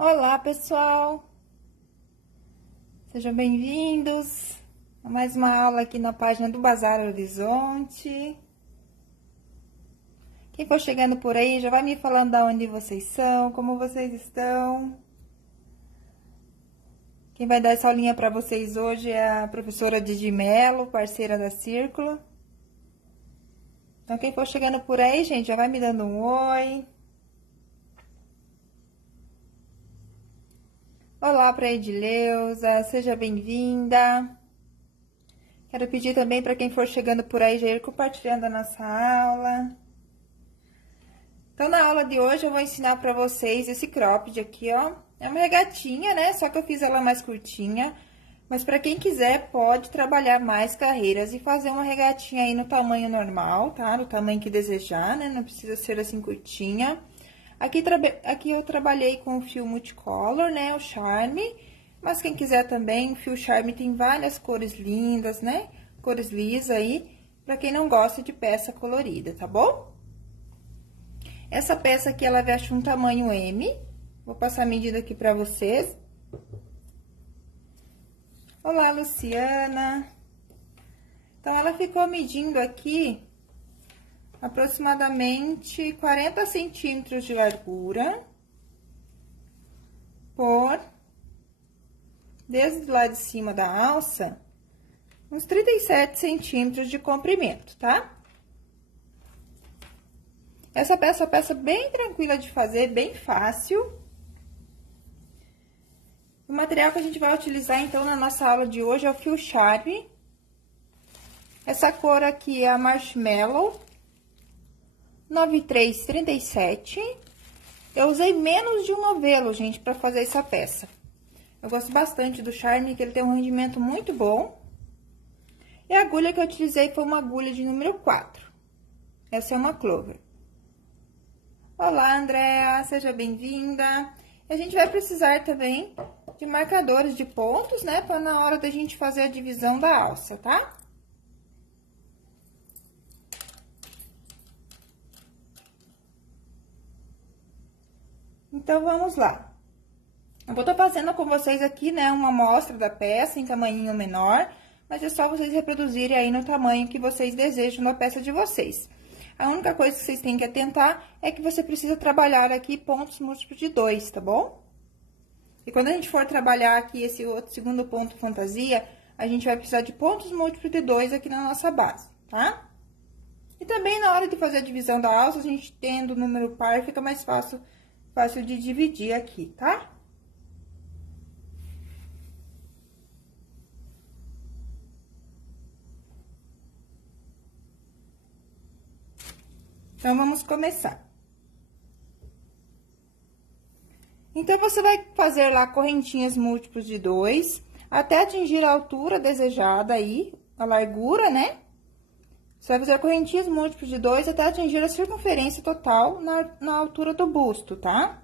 Olá, pessoal! Sejam bem-vindos a mais uma aula aqui na página do Bazar Horizonte. Quem for chegando por aí, já vai me falando de onde vocês são, como vocês estão. Quem vai dar essa aulinha para vocês hoje é a professora Didi Mello, parceira da Círculo. Então, quem for chegando por aí, gente, já vai me dando um oi. Olá para Edileuza, seja bem-vinda. Quero pedir também para quem for chegando por aí já ir compartilhando a nossa aula. Então, na aula de hoje eu vou ensinar para vocês esse cropped aqui, ó. É uma regatinha, né? Só que eu fiz ela mais curtinha. Mas para quem quiser, pode trabalhar mais carreiras e fazer uma regatinha aí no tamanho normal, tá? No tamanho que desejar, né? Não precisa ser assim curtinha. Aqui eu trabalhei com o fio multicolor, né, o Charme, mas quem quiser também, o fio Charme tem várias cores lindas, né, cores lisas aí, pra quem não gosta de peça colorida, tá bom? Essa peça aqui, ela veste um tamanho M, vou passar a medida aqui pra vocês. Olá, Luciana! Então, ela ficou medindo aqui aproximadamente 40 centímetros de largura por, desde lá de cima da alça, uns 37 centímetros de comprimento, tá? Essa peça bem tranquila de fazer, bem fácil. O material que a gente vai utilizar, então, na nossa aula de hoje é o fio Charme. Essa cor aqui é a Marshmallow 9337. Eu usei menos de um novelo, gente, pra fazer essa peça. Eu gosto bastante do Charme, que ele tem um rendimento muito bom. E a agulha que eu utilizei foi uma agulha de número 4. Essa é uma Clover. Olá, Andréa, seja bem-vinda. A gente vai precisar também de marcadores de pontos, né, para na hora da gente fazer a divisão da alça, tá? Então, vamos lá. Eu vou estar fazendo com vocês aqui, né, uma amostra da peça em tamanho menor, mas é só vocês reproduzirem aí no tamanho que vocês desejam da peça de vocês. A única coisa que vocês têm que atentar é que você precisa trabalhar aqui pontos múltiplos de 2, tá bom? E quando a gente for trabalhar aqui esse outro segundo ponto fantasia, a gente vai precisar de pontos múltiplos de 2 aqui na nossa base, tá? E também na hora de fazer a divisão da alça, a gente tendo o número par, fica mais fácil de dividir aqui, tá? Então, vamos começar. Então, você vai fazer lá correntinhas múltiplos de 2, até atingir a altura desejada aí, a largura, né? Você vai fazer correntinhas múltiplos de 2 até atingir a circunferência total na altura do busto, tá?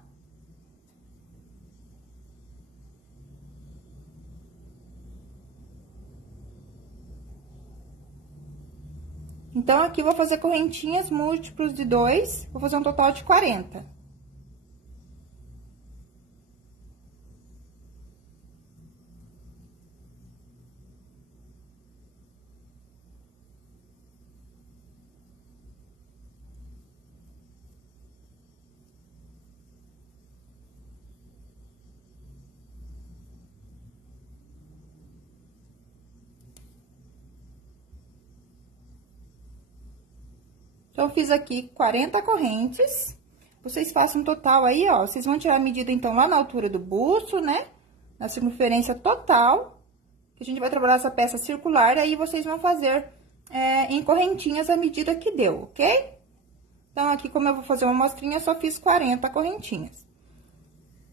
Então, aqui eu vou fazer correntinhas múltiplos de 2, vou fazer um total de 40. Então, eu fiz aqui 40 correntes. Vocês façam um total aí, ó. Vocês vão tirar a medida, então, lá na altura do busto, né? Na circunferência total. Que a gente vai trabalhar essa peça circular. Aí, vocês vão fazer em correntinhas a medida que deu, ok? Então, aqui, como eu vou fazer uma amostrinha, eu só fiz 40 correntinhas.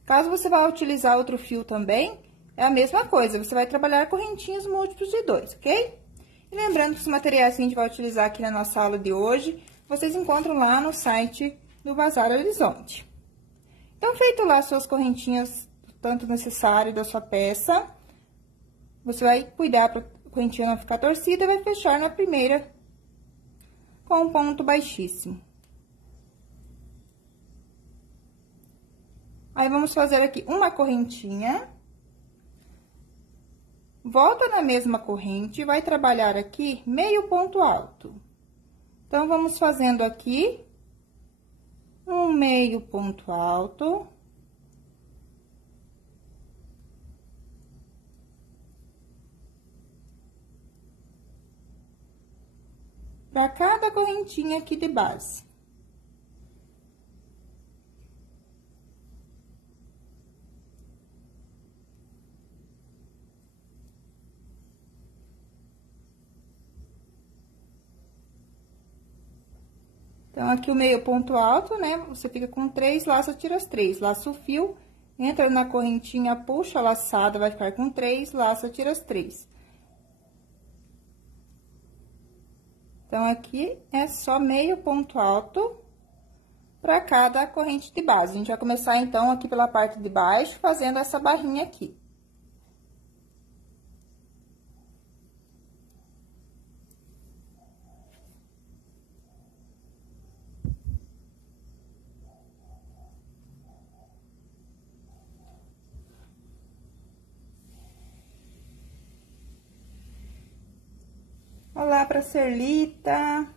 Caso você vá utilizar outro fio também, é a mesma coisa. Você vai trabalhar correntinhas múltiplos de 2, ok? E lembrando que os materiais que a gente vai utilizar aqui na nossa aula de hoje, vocês encontram lá no site do Bazar Horizonte. Então, feito lá as suas correntinhas, tanto necessário da sua peça, você vai cuidar para a correntinha não ficar torcida e vai fechar na primeira com um ponto baixíssimo. Aí, vamos fazer aqui uma correntinha. Volta na mesma corrente e vai trabalhar aqui meio ponto alto. Então, vamos fazendo aqui um meio ponto alto. Para cada correntinha aqui de base. Então, aqui o meio ponto alto, né? Você fica com 3 laços, tira as 3. Laça o fio, entra na correntinha, puxa a laçada, vai ficar com 3, laça, tira as 3. Então, aqui é só meio ponto alto para cada corrente de base. A gente vai começar, então, aqui pela parte de baixo, fazendo essa barrinha aqui. Olá para Serlita,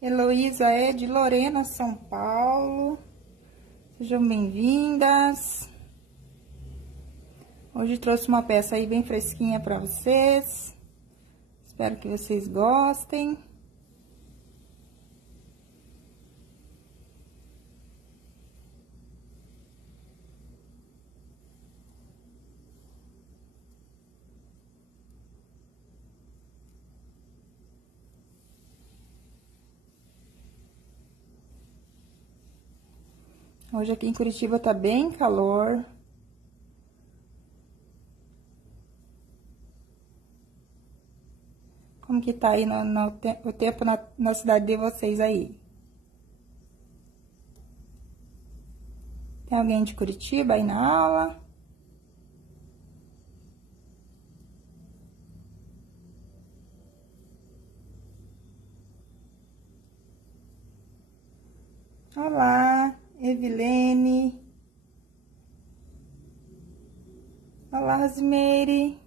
Heloísa é de Lorena, São Paulo. Sejam bem-vindas. Hoje trouxe uma peça aí bem fresquinha para vocês. Espero que vocês gostem. Hoje aqui em Curitiba tá bem calor. Como que tá aí o tempo na cidade de vocês aí? Tem alguém de Curitiba aí na aula? Olá, Evilene. Olá, Rosemary.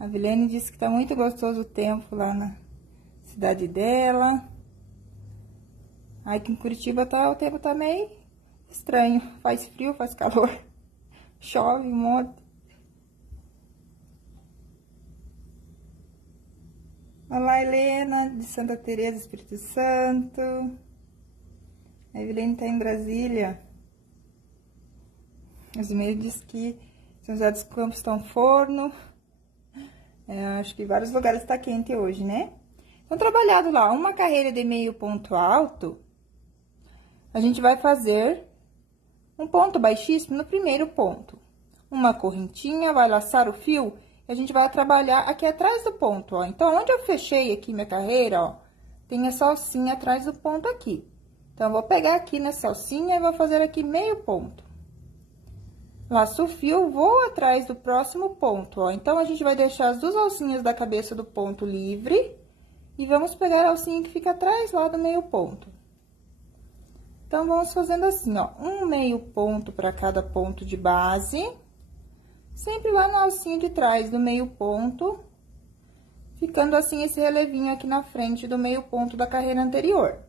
A Evilene disse que tá muito gostoso o tempo lá na cidade dela. Aqui em Curitiba o tempo tá meio estranho. Faz frio, faz calor. Chove um monte. Olá, Helena, de Santa Teresa, Espírito Santo. A Evelene tá em Brasília. Os e-mails dizem que São José dos Campos está um forno. Acho que vários lugares tá quente hoje, né? Então, trabalhado lá uma carreira de meio ponto alto, a gente vai fazer um ponto baixíssimo no primeiro ponto. Uma correntinha, vai laçar o fio e a gente vai trabalhar aqui atrás do ponto, ó. Então, onde eu fechei aqui minha carreira, ó, tem essa alcinha atrás do ponto aqui. Então, eu vou pegar aqui nessa alcinha e vou fazer aqui meio ponto. Laço o fio, vou atrás do próximo ponto, ó. Então, a gente vai deixar as duas alcinhas da cabeça do ponto livre e vamos pegar a alcinha que fica atrás lá do meio ponto. Então, vamos fazendo assim, ó, um meio ponto para cada ponto de base, sempre lá na alcinha de trás do meio ponto, ficando assim esse relevinho aqui na frente do meio ponto da carreira anterior.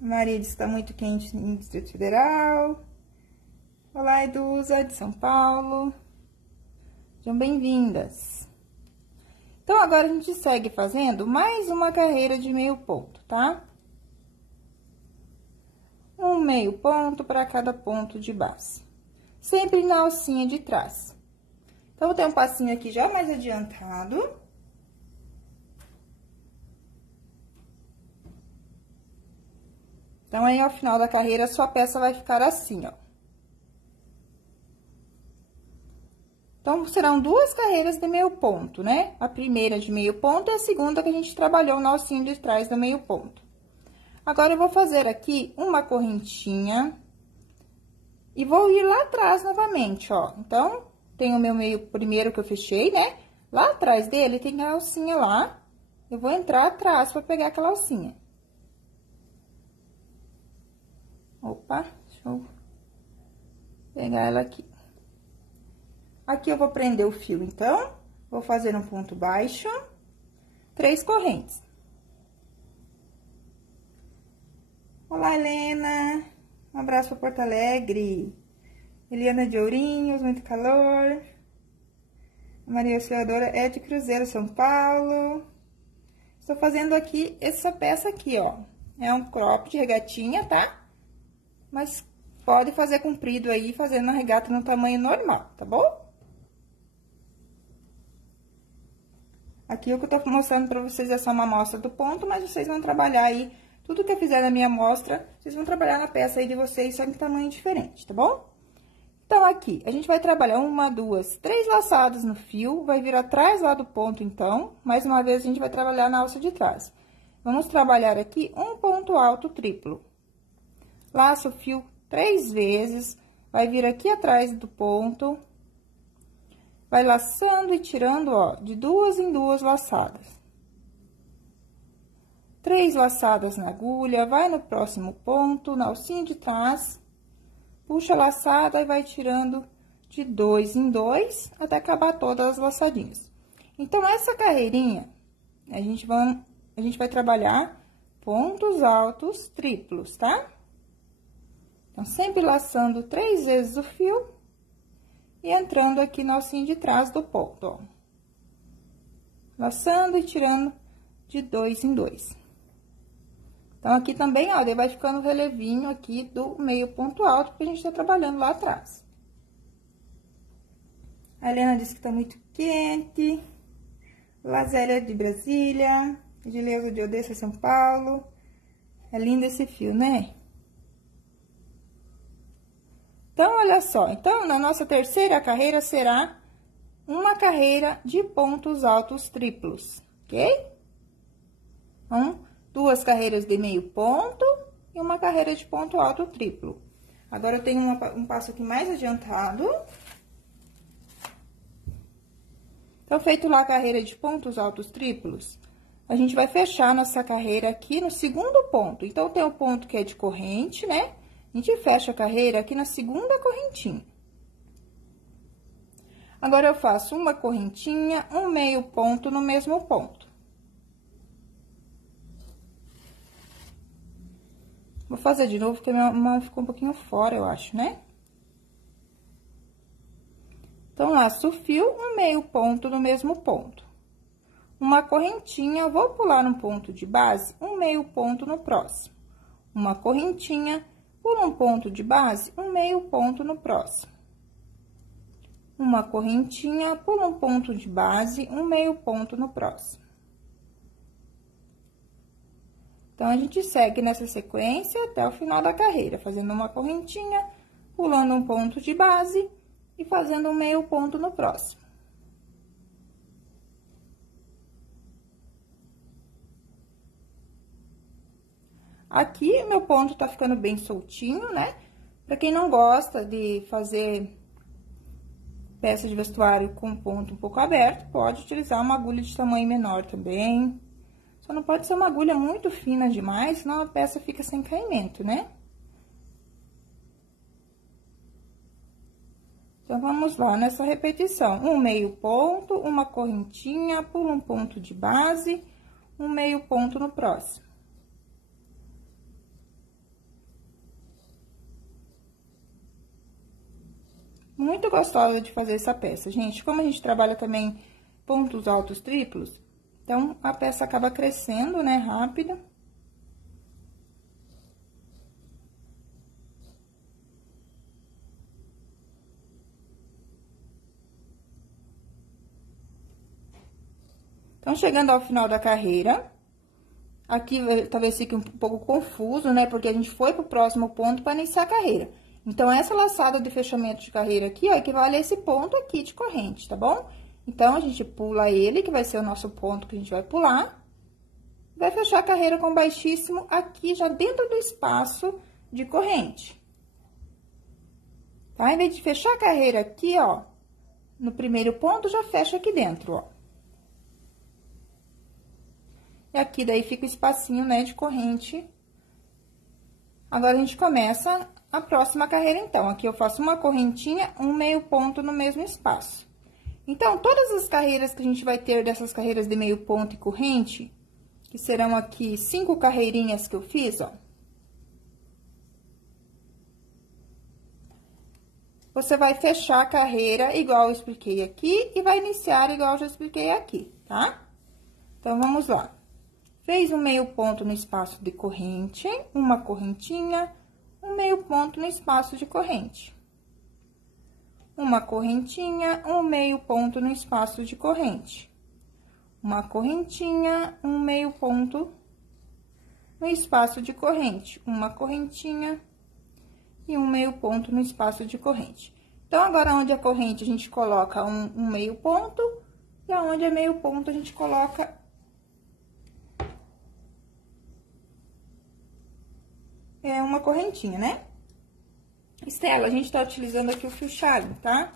Maria diz que está muito quente no Distrito Federal. Olá, Edusa, de São Paulo. Sejam bem-vindas. Então, agora a gente segue fazendo mais uma carreira de meio ponto, tá? Um meio ponto para cada ponto de base. Sempre na alcinha de trás. Então, vou ter um passinho aqui já mais adiantado. Então, aí, ao final da carreira, sua peça vai ficar assim, ó. Então, serão duas carreiras de meio ponto, né? A primeira de meio ponto e a segunda que a gente trabalhou no alcinho de trás do meio ponto. Agora, eu vou fazer aqui uma correntinha e vou ir lá atrás novamente, ó. Então, tem o meu meio primeiro que eu fechei, né? Lá atrás dele tem a alcinha lá, eu vou entrar atrás pra pegar aquela alcinha. Opa, deixa eu pegar ela aqui. Aqui eu vou prender o fio, então, vou fazer um ponto baixo, 3 correntes. Olá, Helena, um abraço para Porto Alegre. Eliana de Ourinhos, muito calor. Maria Auxiliadora é de Cruzeiro, São Paulo. Estou fazendo aqui essa peça aqui, ó. É um crop de regatinha, tá? Mas pode fazer comprido aí, fazendo a regata no tamanho normal, tá bom? Aqui o que eu tô mostrando pra vocês é só uma amostra do ponto, mas vocês vão trabalhar aí, tudo que eu fizer na minha amostra, vocês vão trabalhar na peça aí de vocês, só em tamanho diferente, tá bom? Então, aqui, a gente vai trabalhar 1, 2, 3 laçadas no fio, vai vir atrás lá do ponto, então, mais uma vez, a gente vai trabalhar na alça de trás. Vamos trabalhar aqui um ponto alto triplo. Laça o fio 3 vezes, vai vir aqui atrás do ponto, vai laçando e tirando, ó, de 2 em 2 laçadas. 3 laçadas na agulha, vai no próximo ponto, na alcinha de trás, puxa a laçada e vai tirando de 2 em 2, até acabar todas as laçadinhas. Então, essa carreirinha, a gente vai trabalhar pontos altos triplos, tá? Então, sempre laçando 3 vezes o fio e entrando aqui na alcinha de trás do ponto, ó. Laçando e tirando de 2 em 2. Então, aqui também, ó, ele vai ficando relevinho aqui do meio ponto alto, porque a gente tá trabalhando lá atrás. A Helena disse que tá muito quente. Lazélia de Brasília. Gileuza de Odessa, São Paulo. É lindo esse fio, né? Então, olha só. Então, na nossa terceira carreira será uma carreira de pontos altos triplos, ok? Então, 2 carreiras de meio ponto e uma carreira de ponto alto triplo. Agora, eu tenho um passo aqui mais adiantado. Então, feito lá a carreira de pontos altos triplos, a gente vai fechar nossa carreira aqui no segundo ponto. Então, tem o ponto que é de corrente, né? A gente fecha a carreira aqui na segunda correntinha. Agora, eu faço uma correntinha, um meio ponto no mesmo ponto. Vou fazer de novo, porque minha mão ficou um pouquinho fora, eu acho, né? Então, laço o fio, um meio ponto no mesmo ponto. Uma correntinha, vou pular no ponto de base, um meio ponto no próximo. Uma correntinha, pulo um ponto de base, um meio ponto no próximo. Uma correntinha, pulo um ponto de base, um meio ponto no próximo. Então, a gente segue nessa sequência até o final da carreira, fazendo uma correntinha, pulando um ponto de base e fazendo um meio ponto no próximo. Aqui, meu ponto tá ficando bem soltinho, né? Pra quem não gosta de fazer peça de vestuário com ponto um pouco aberto, pode utilizar uma agulha de tamanho menor também. Só não pode ser uma agulha muito fina demais, senão a peça fica sem caimento, né? Então, vamos lá nessa repetição. Um meio ponto, uma correntinha, pulo um ponto de base, um meio ponto no próximo. Muito gostosa de fazer essa peça, gente. Como a gente trabalha também pontos altos triplos, então, a peça acaba crescendo, né, rápido. Então, chegando ao final da carreira, aqui talvez fique um pouco confuso, né, porque a gente foi pro próximo ponto para iniciar a carreira. Então, essa laçada de fechamento de carreira aqui, ó, equivale a esse ponto aqui de corrente, tá bom? Então, a gente pula ele, que vai ser o nosso ponto que a gente vai pular. Vai fechar a carreira com baixíssimo aqui, já dentro do espaço de corrente. Tá? Em vez de fechar a carreira aqui, ó, no primeiro ponto, já fecha aqui dentro, ó. E aqui daí fica o espacinho, né, de corrente. Agora, a gente começa a próxima carreira, então. Aqui eu faço uma correntinha, um meio ponto no mesmo espaço. Então, todas as carreiras que a gente vai ter dessas carreiras de meio ponto e corrente, que serão aqui 5 carreirinhas que eu fiz, ó. Você vai fechar a carreira igual eu expliquei aqui e vai iniciar igual eu já expliquei aqui, tá? Então, vamos lá. Fez um meio ponto no espaço de corrente, uma correntinha, um meio ponto no espaço de corrente. Uma correntinha, um meio ponto no espaço de corrente. Uma correntinha, um meio ponto no espaço de corrente. Uma correntinha e um meio ponto no espaço de corrente. Então, agora, onde a corrente a gente coloca um meio ponto, e aonde é meio ponto a gente coloca uma correntinha, né? Estela, a gente tá utilizando aqui o fio Charme, tá?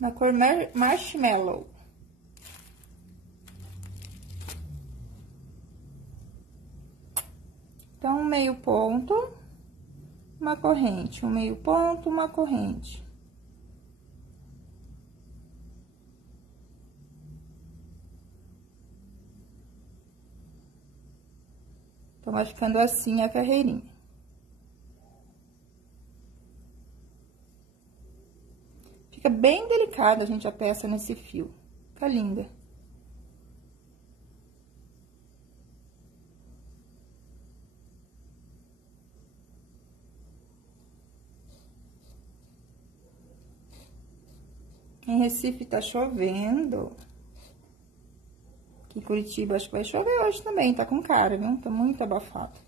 Na cor Marshmallow. Então, um meio ponto, uma corrente, um meio ponto, uma corrente. Então, vai ficando assim a carreirinha. Fica bem delicada, gente, a peça nesse fio. Fica linda. Em Recife tá chovendo. Aqui em Curitiba acho que vai chover hoje também, tá com cara, viu? Tá muito abafado.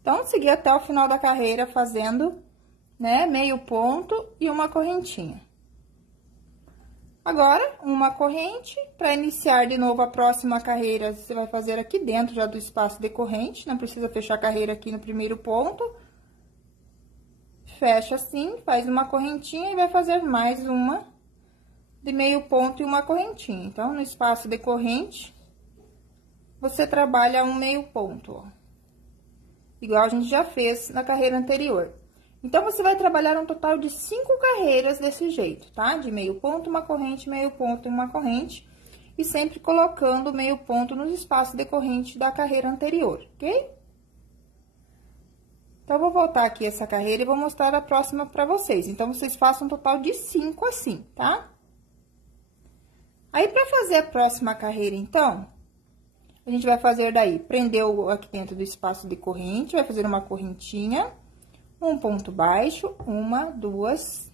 Então, seguir até o final da carreira fazendo, né, meio ponto e uma correntinha. Agora, uma corrente, para iniciar de novo a próxima carreira, você vai fazer aqui dentro já do espaço de corrente, não precisa fechar a carreira aqui no primeiro ponto. Fecha assim, faz uma correntinha e vai fazer mais uma de meio ponto e uma correntinha. Então, no espaço de corrente, você trabalha um meio ponto, ó. Igual a gente já fez na carreira anterior. Então, você vai trabalhar um total de 5 carreiras desse jeito, tá? De meio ponto, uma corrente, meio ponto e uma corrente. E sempre colocando meio ponto nos espaços de corrente da carreira anterior, ok? Então, eu vou voltar aqui essa carreira e vou mostrar a próxima pra vocês. Então, vocês façam um total de 5 assim, tá? Aí, pra fazer a próxima carreira, então, a gente vai fazer daí, prendeu aqui dentro do espaço de corrente, vai fazer uma correntinha, um ponto baixo, uma, duas,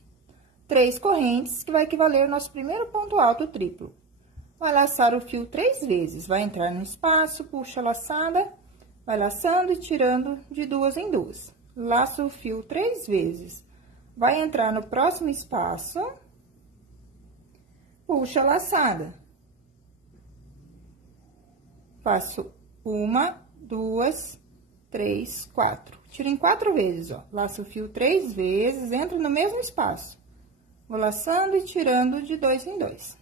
3 correntes, que vai equivaler ao nosso primeiro ponto alto triplo. Vai laçar o fio 3 vezes, vai entrar no espaço, puxa a laçada, vai laçando e tirando de 2 em 2. Laça o fio 3 vezes, vai entrar no próximo espaço, puxa a laçada. Faço uma, duas, 3, 4. Tiro em 4 vezes, ó. Laço o fio 3 vezes, entro no mesmo espaço. Vou laçando e tirando de 2 em 2.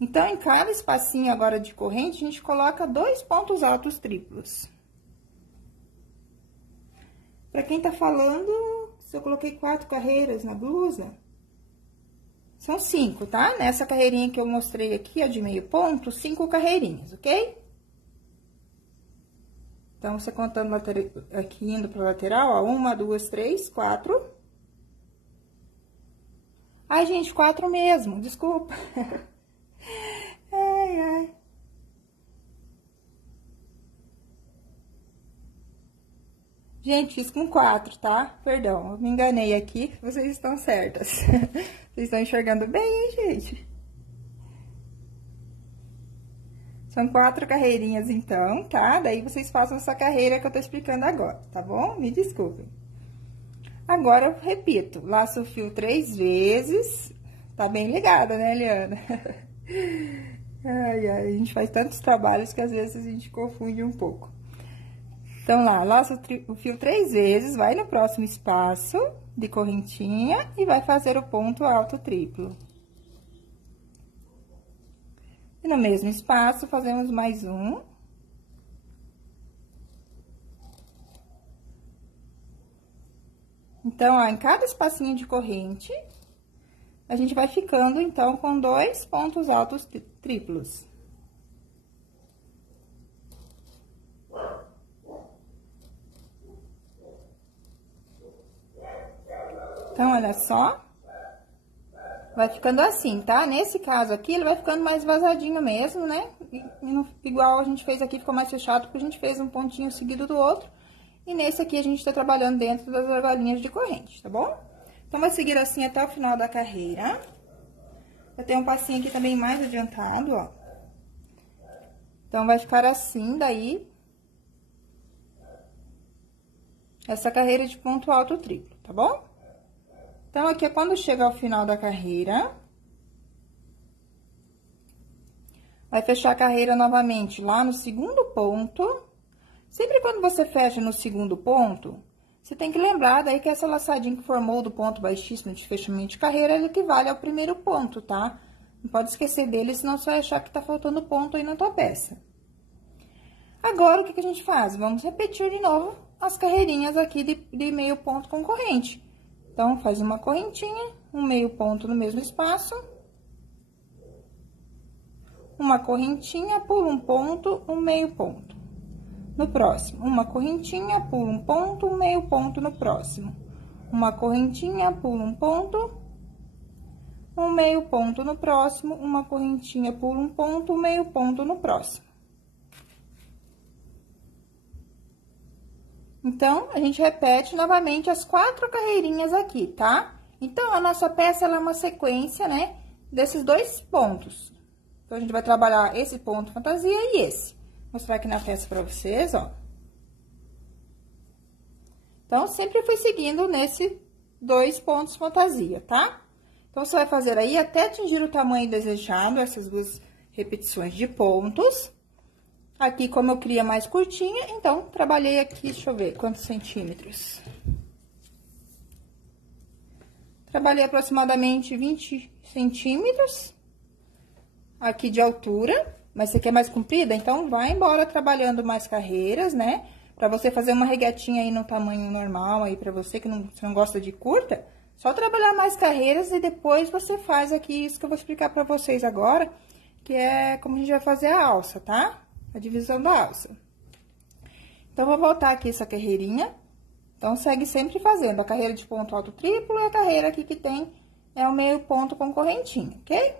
Então, em cada espacinho agora de corrente, a gente coloca 2 pontos altos triplos. Pra quem tá falando, se eu coloquei 4 carreiras na blusa, são 5, tá? Nessa carreirinha que eu mostrei aqui, ó, de meio ponto, 5 carreirinhas, ok? Então, você contando aqui, indo pra lateral, ó, 1, 2, 3, 4. Ai, gente, 4 mesmo, desculpa. Ai, ai. Gente, fiz com 4, tá? Perdão, eu me enganei aqui, vocês estão certas. Vocês estão enxergando bem, hein, gente? São 4 carreirinhas, então, tá? Daí, vocês façam essa carreira que eu tô explicando agora, tá bom? Me desculpem. Agora, eu repito, laço o fio 3 vezes. Tá bem ligada, né, Eliana? Ai, ai, a gente faz tantos trabalhos que às vezes a gente confunde um pouco. Então, lá, laça o fio 3 vezes, vai no próximo espaço de correntinha e vai fazer o ponto alto triplo. E no mesmo espaço, fazemos mais um. Então, ó, em cada espacinho de corrente, a gente vai ficando, então, com 2 pontos altos triplos. Então, olha só. Vai ficando assim, tá? Nesse caso aqui, ele vai ficando mais vazadinho mesmo, né? Igual a gente fez aqui, ficou mais fechado, porque a gente fez um pontinho seguido do outro. E nesse aqui, a gente tá trabalhando dentro das argolinhas de corrente, tá bom? Então, vai seguir assim até o final da carreira. Eu tenho um passinho aqui também mais adiantado, ó. Então, vai ficar assim, daí... essa carreira de ponto alto triplo, tá bom? Então, aqui é quando chega ao final da carreira. Vai fechar a carreira novamente lá no segundo ponto. Sempre quando você fecha no segundo ponto, você tem que lembrar daí que essa laçadinha que formou do ponto baixíssimo de fechamento de carreira, ele equivale ao primeiro ponto, tá? Não pode esquecer dele, senão você vai achar que tá faltando ponto aí na tua peça. Agora, o que que a gente faz? Vamos repetir de novo as carreirinhas aqui de meio ponto com corrente. Então, faz uma correntinha, um meio ponto no mesmo espaço. Uma correntinha, pula um ponto, um meio ponto. No próximo, uma correntinha, pula um ponto, um meio ponto no próximo. Uma correntinha, pula um ponto, um meio ponto no próximo. Uma correntinha, pula um ponto, um meio ponto no próximo. Então, a gente repete novamente as 4 carreirinhas aqui, tá? Então, a nossa peça, ela é uma sequência, né, desses 2 pontos. Então, a gente vai trabalhar esse ponto fantasia e esse. Vou mostrar aqui na peça pra vocês, ó. Então, sempre fui seguindo nesse 2 pontos fantasia, tá? Então, você vai fazer aí até atingir o tamanho desejado, essas 2 repetições de pontos. Aqui, como eu queria mais curtinha, então, trabalhei aqui, deixa eu ver quantos centímetros. Trabalhei aproximadamente 20 centímetros aqui de altura, mas você quer mais comprida? Então, vai embora trabalhando mais carreiras, né? Pra você fazer uma regatinha aí no tamanho normal aí pra você, que você não gosta de curta, só trabalhar mais carreiras e depois você faz aqui isso que eu vou explicar pra vocês agora, que é como a gente vai fazer a alça, tá? A divisão da alça. Então, vou voltar aqui essa carreirinha. Então, segue sempre fazendo a carreira de ponto alto triplo e a carreira aqui que tem é o meio ponto com correntinha, ok?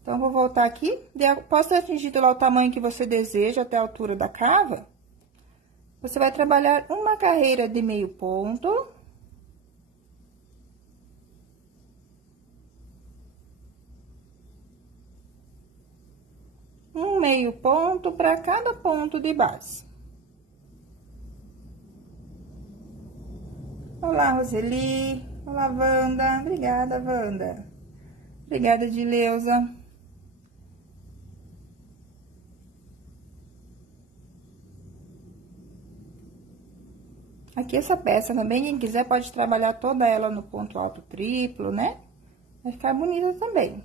Então, vou voltar aqui. Após ter atingido lá o tamanho que você deseja até a altura da cava, você vai trabalhar uma carreira de meio ponto. Um meio ponto para cada ponto de base. Olá, Roseli. Olá, Wanda. Obrigada, Wanda. Obrigada, Dileuza. Aqui, essa peça também, quem quiser pode trabalhar toda ela no ponto alto triplo, né? Vai ficar bonita também.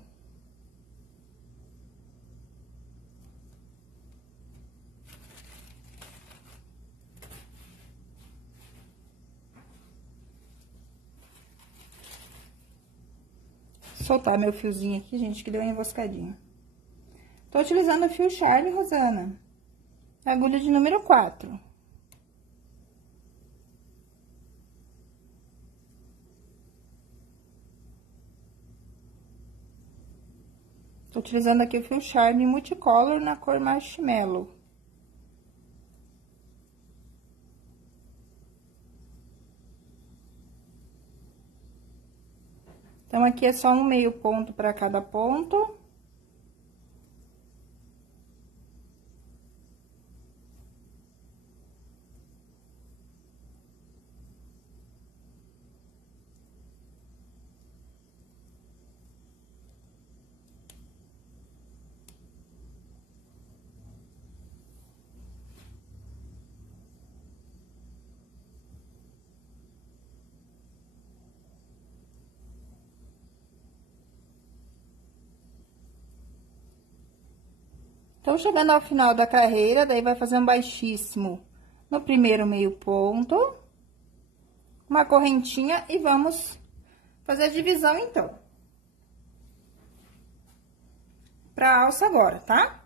Soltar meu fiozinho aqui, gente, que deu uma enroscadinha. Tô utilizando o fio Charme, Rosana. Agulha de número 4. Tô utilizando aqui o fio Charme Multicolor na cor Marshmallow. Então, aqui é só um meio ponto para cada ponto. Então, chegando ao final da carreira, daí vai fazer um baixíssimo no primeiro meio ponto, uma correntinha e vamos fazer a divisão, então. Pra alça agora, tá?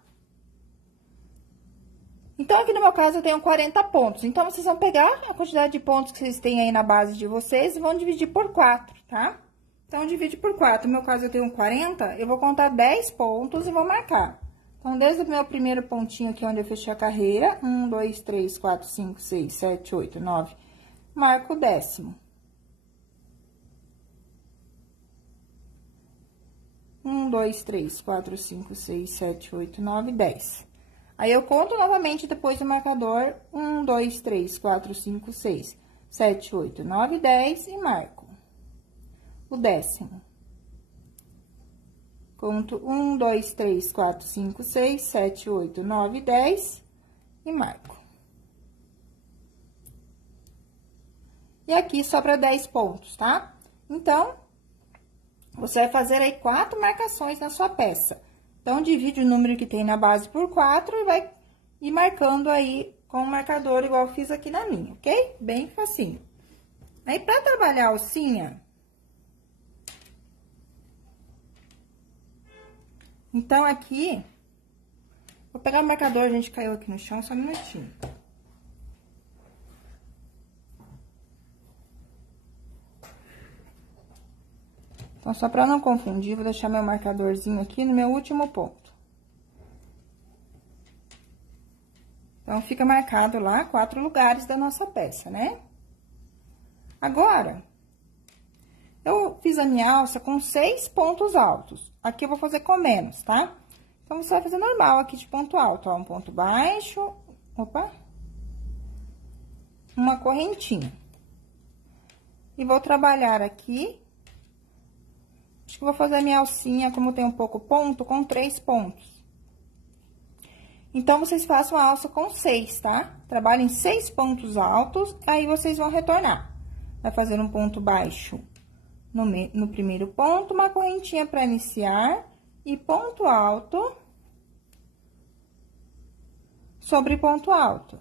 Então, aqui no meu caso, eu tenho 40 pontos. Então, vocês vão pegar a quantidade de pontos que vocês têm aí na base de vocês e vão dividir por 4, tá? Então, divide por 4. No meu caso, eu tenho 40, eu vou contar 10 pontos e vou marcar. Então, desde o meu primeiro pontinho aqui, onde eu fechei a carreira, 1, 2, 3, 4, 5, 6, 7, 8, 9, marco o 10º. 1, 2, 3, 4, 5, 6, 7, 8, 9, 10. Aí, eu conto novamente depois do marcador, 1, 2, 3, 4, 5, 6, 7, 8, 9, 10 e marco o 10º. Conto 1, 2, 3, 4, 5, 6, 7, 8, 9, 10 e marco. E aqui sobra 10 pontos, tá? Então, você vai fazer aí 4 marcações na sua peça. Então, divide o número que tem na base por 4 e vai ir marcando aí com o marcador, igual eu fiz aqui na minha, ok? Bem facinho. Aí, pra trabalhar a alcinha, então, aqui, vou pegar o marcador, a gente caiu aqui no chão, só um minutinho. Então, só pra não confundir, vou deixar meu marcadorzinho aqui no meu último ponto. Então, fica marcado lá 4 lugares da nossa peça, né? Agora, eu fiz a minha alça com 6 pontos altos. Aqui eu vou fazer com menos, tá? Então, você vai fazer normal aqui de ponto alto, ó. Um ponto baixo, opa, uma correntinha. E vou trabalhar aqui. Acho que vou fazer a minha alcinha, como tem um pouco ponto, com 3 pontos. Então, vocês façam a alça com 6, tá? Trabalhem 6 pontos altos, aí vocês vão retornar. Vai fazer um ponto baixo no primeiro ponto, uma correntinha para iniciar e ponto alto sobre ponto alto.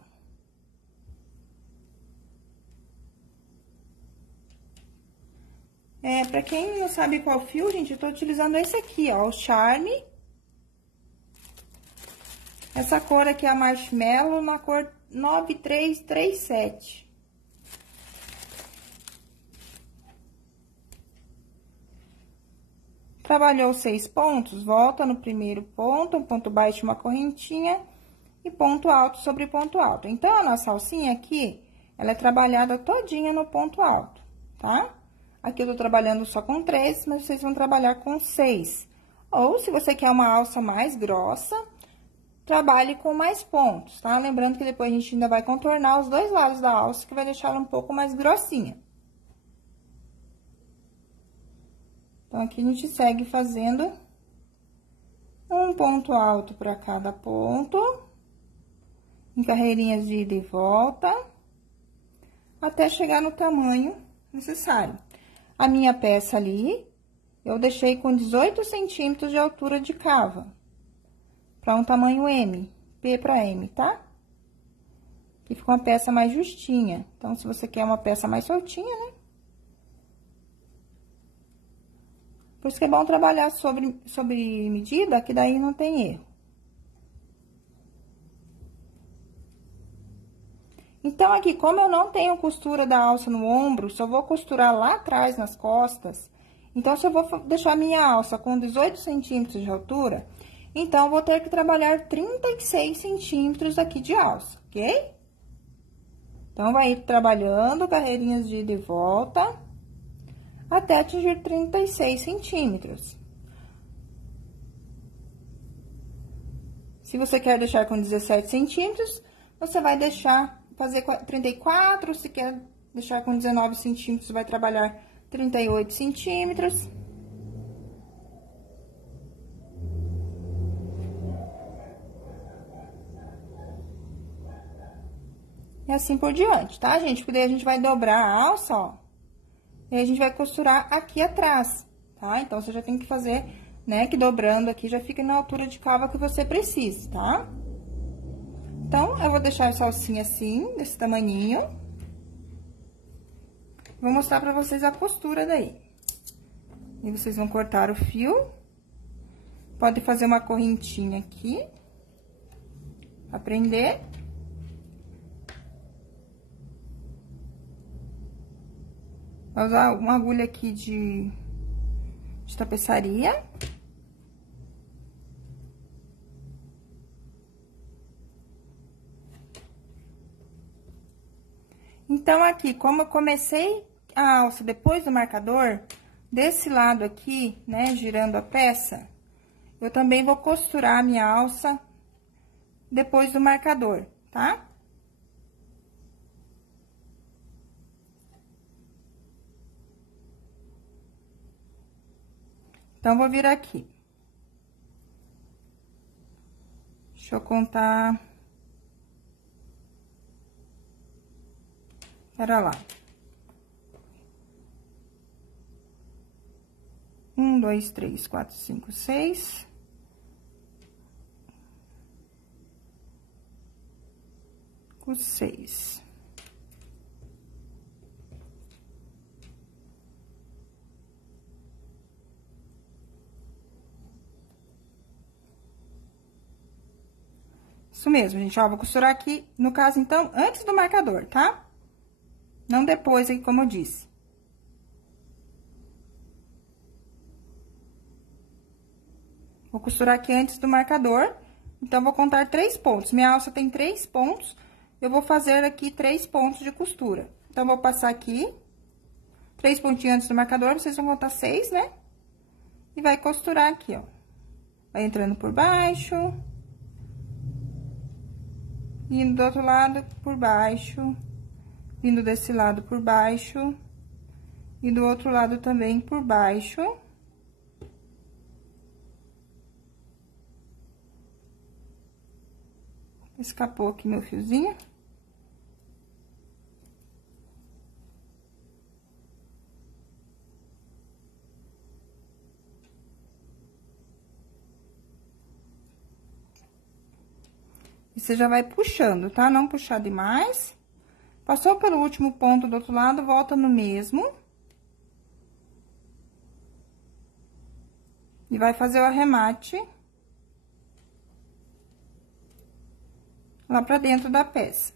Pra quem não sabe qual fio, gente, eu tô utilizando esse aqui, ó, o Charme. Essa cor aqui é a Marshmallow, na cor 9337. Trabalhou 6 pontos, volta no primeiro ponto, um ponto baixo, uma correntinha e ponto alto sobre ponto alto. Então, a nossa alcinha aqui, ela é trabalhada todinha no ponto alto, tá? Aqui eu tô trabalhando só com 3, mas vocês vão trabalhar com 6. Ou, se você quer uma alça mais grossa, trabalhe com mais pontos, tá? Lembrando que depois a gente ainda vai contornar os dois lados da alça, que vai deixar ela um pouco mais grossinha. Então, aqui a gente segue fazendo um ponto alto para cada ponto, em carreirinhas de ida e volta, até chegar no tamanho necessário. A minha peça ali, eu deixei com 18 centímetros de altura de cava, para um tamanho M, P para M, tá? Que fica uma peça mais justinha. Então, se você quer uma peça mais soltinha, né? Por isso que é bom trabalhar sobre medida, que daí não tem erro. Então, aqui, como eu não tenho costura da alça no ombro, só vou costurar lá atrás, nas costas. Então, se eu vou deixar a minha alça com 18 centímetros de altura, então, eu vou ter que trabalhar 36 centímetros aqui de alça, ok? Então, vai ir trabalhando carreirinhas de ida e volta, até atingir 36 centímetros. Se você quer deixar com 17 centímetros, você vai fazer 34, se quer deixar com 19 centímetros, você vai trabalhar 38 centímetros. E assim por diante, tá, gente? Porque daí a gente vai dobrar a alça, ó. E aí a gente vai costurar aqui atrás, tá? Então, você já tem que fazer né? Que dobrando aqui já fica na altura de cava que você precisa, tá? Então, eu vou deixar essa alcinha assim, desse tamaninho. Vou mostrar pra vocês a costura daí. E vocês vão cortar o fio. Pode fazer uma correntinha aqui. Pra prender. Vou usar uma agulha aqui de tapeçaria. Então, aqui, como eu comecei a alça depois do marcador, desse lado aqui, né, girando a peça, eu também vou costurar a minha alça depois do marcador, tá? Então, vou vir aqui. Deixa eu contar. Pera lá. 1, 2, 3, 4, 5, 6. Com 6. Isso mesmo, gente, ó, vou costurar aqui, no caso, então, antes do marcador, tá? Não depois, aí, como eu disse. Vou costurar aqui antes do marcador, então, vou contar 3 pontos. Minha alça tem 3 pontos, eu vou fazer aqui 3 pontos de costura. Então, vou passar aqui, 3 pontinhos antes do marcador, vocês vão contar 6, né? E vai costurar aqui, ó. Vai entrando por baixo. Indo do outro lado por baixo. Vindo desse lado por baixo. E do outro lado também por baixo. Escapou aqui meu fiozinho. E você já vai puxando, tá? Não puxar demais. Passou pelo último ponto do outro lado, volta no mesmo. E vai fazer o arremate. Lá pra dentro da peça.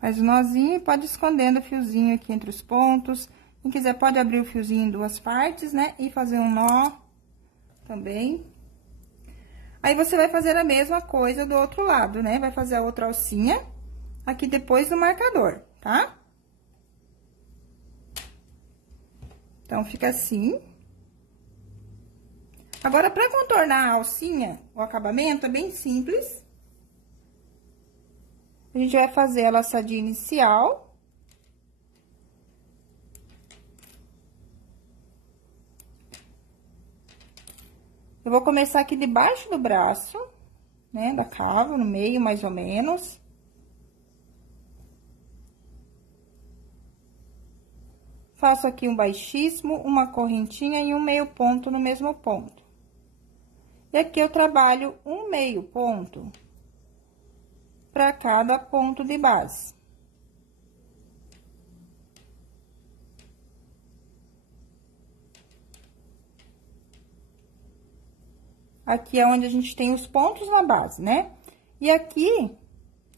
Faz o nozinho e pode ir escondendo o fiozinho aqui entre os pontos. Quem quiser pode abrir o fiozinho em 2 partes, né? E fazer um nó também. Aí, você vai fazer a mesma coisa do outro lado, né? Vai fazer a outra alcinha aqui depois do marcador, tá? Então, fica assim. Agora, pra contornar a alcinha, o acabamento é bem simples. A gente vai fazer a laçadinha inicial. Eu vou começar aqui debaixo do braço, né, da cava, no meio, mais ou menos. Faço aqui um baixíssimo, uma correntinha e um meio ponto no mesmo ponto. E aqui eu trabalho um meio ponto para cada ponto de base. Aqui é onde a gente tem os pontos na base, né? E aqui,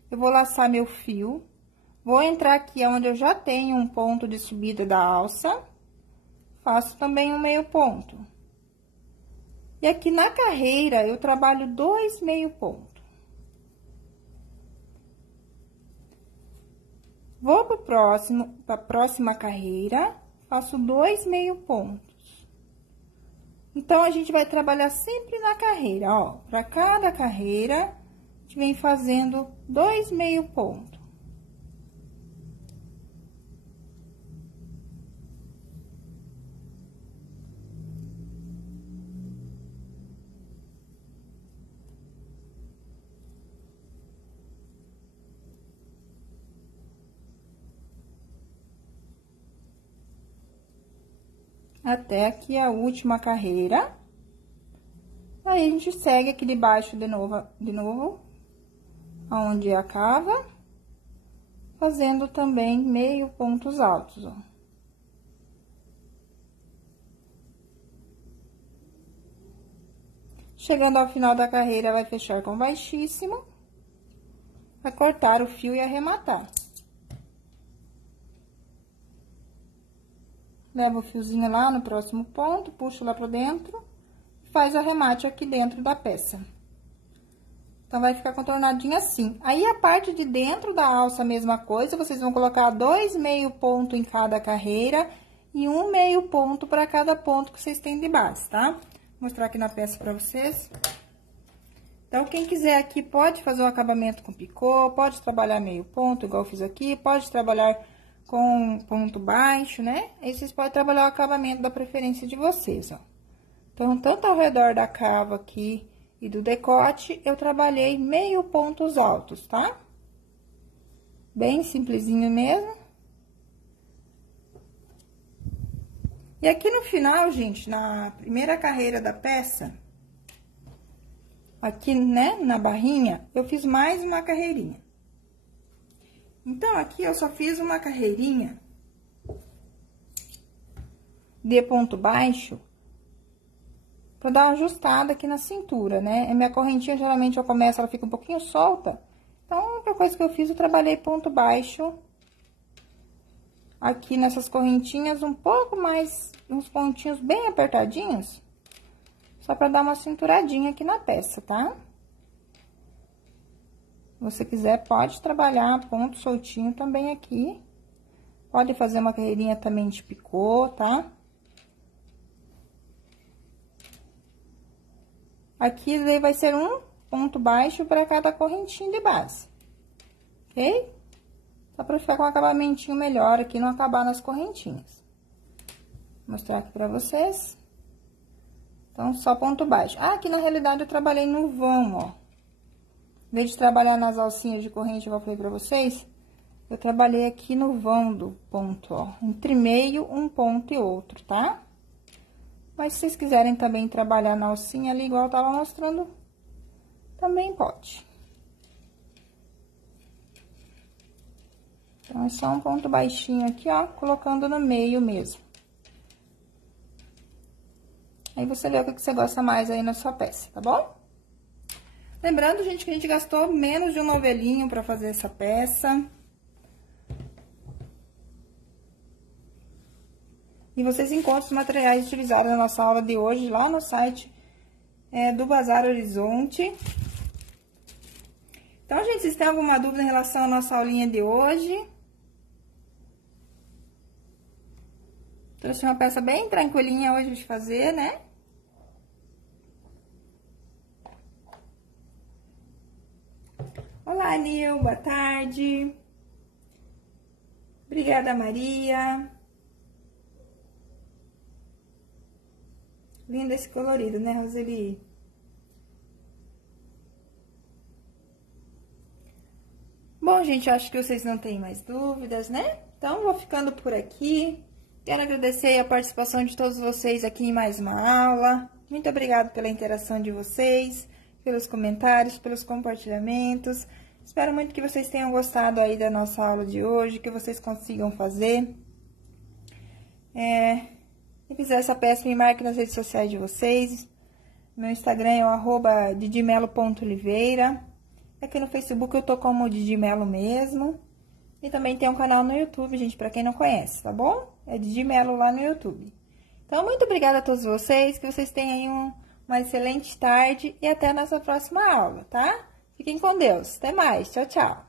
eu vou laçar meu fio, vou entrar aqui onde eu já tenho um ponto de subida da alça, faço também um meio ponto. E aqui na carreira, eu trabalho 2 meio ponto. Vou pra próxima carreira, faço 2 meio pontos. Então, a gente vai trabalhar sempre na carreira, ó. Pra cada carreira, a gente vem fazendo 2 meio ponto. até aqui a última carreira. Aí, a gente segue aqui de baixo de novo, aonde acaba, fazendo também meio pontos altos, ó. Chegando ao final da carreira, vai fechar com baixíssimo, vai cortar o fio e arrematar. Leva o fiozinho lá no próximo ponto, puxa lá pra dentro, faz o arremate aqui dentro da peça. Então, vai ficar contornadinho assim. Aí, a parte de dentro da alça, a mesma coisa, vocês vão colocar 2 meio ponto em cada carreira e 1 meio ponto para cada ponto que vocês têm de base, tá? Vou mostrar aqui na peça pra vocês. Então, quem quiser aqui pode fazer um acabamento com picô, pode trabalhar meio ponto, igual eu fiz aqui, pode trabalhar com ponto baixo, né? Aí, vocês podem trabalhar o acabamento da preferência de vocês, ó. Então, tanto ao redor da cava aqui e do decote, eu trabalhei meio pontos altos, tá? Bem simplesinho mesmo. E aqui no final, gente, na primeira carreira da peça, aqui, né, na barrinha, eu fiz mais uma carreirinha. Então, aqui eu só fiz uma carreirinha de ponto baixo, pra dar uma ajustada aqui na cintura, né? A minha correntinha, geralmente, eu começo, ela fica um pouquinho solta. Então, a única coisa que eu fiz, eu trabalhei ponto baixo aqui nessas correntinhas, um pouco mais, uns pontinhos bem apertadinhos, só pra dar uma cinturadinha aqui na peça, tá? Se você quiser, pode trabalhar ponto soltinho também aqui. Pode fazer uma carreirinha também de picô, tá? Aqui vai ser um ponto baixo para cada correntinha de base, ok? Só para ficar com um acabamentinho melhor aqui, não acabar nas correntinhas. Vou mostrar aqui para vocês. Então, só ponto baixo. Ah, aqui na realidade eu trabalhei no vão, ó. Em vez de trabalhar nas alcinhas de corrente, igual eu falei para vocês, eu trabalhei aqui no vão do ponto, ó. Entre meio, um ponto e outro, tá? Mas, se vocês quiserem também trabalhar na alcinha ali, igual eu tava mostrando, também pode. Então, é só um ponto baixinho aqui, ó, colocando no meio mesmo. Aí, você vê o que você gosta mais aí na sua peça, tá bom? Lembrando, gente, que a gente gastou menos de um novelinho pra fazer essa peça. E vocês encontram os materiais utilizados na nossa aula de hoje lá no site do Bazar Horizonte. Então, gente, vocês têm alguma dúvida em relação à nossa aulinha de hoje? Trouxe uma peça bem tranquilinha hoje de fazer, né? Olá, Nil, boa tarde. Obrigada, Maria. Lindo esse colorido, né, Roseli? Bom, gente, acho que vocês não têm mais dúvidas, né? Então, vou ficando por aqui. Quero agradecer a participação de todos vocês aqui em mais uma aula. Muito obrigada pela interação de vocês, pelos comentários, pelos compartilhamentos. Espero muito que vocês tenham gostado aí da nossa aula de hoje, que vocês consigam fazer. Se fizer essa peça, me marque nas redes sociais de vocês. Meu Instagram é o @didimelo.oliveira. Aqui no Facebook eu tô como Didi Melo mesmo. E também tem um canal no YouTube, gente, pra quem não conhece, tá bom? É Didi Melo lá no YouTube. Então, muito obrigada a todos vocês, que vocês tenham aí uma excelente tarde e até a nossa próxima aula, tá? Fiquem com Deus. Até mais. Tchau, tchau.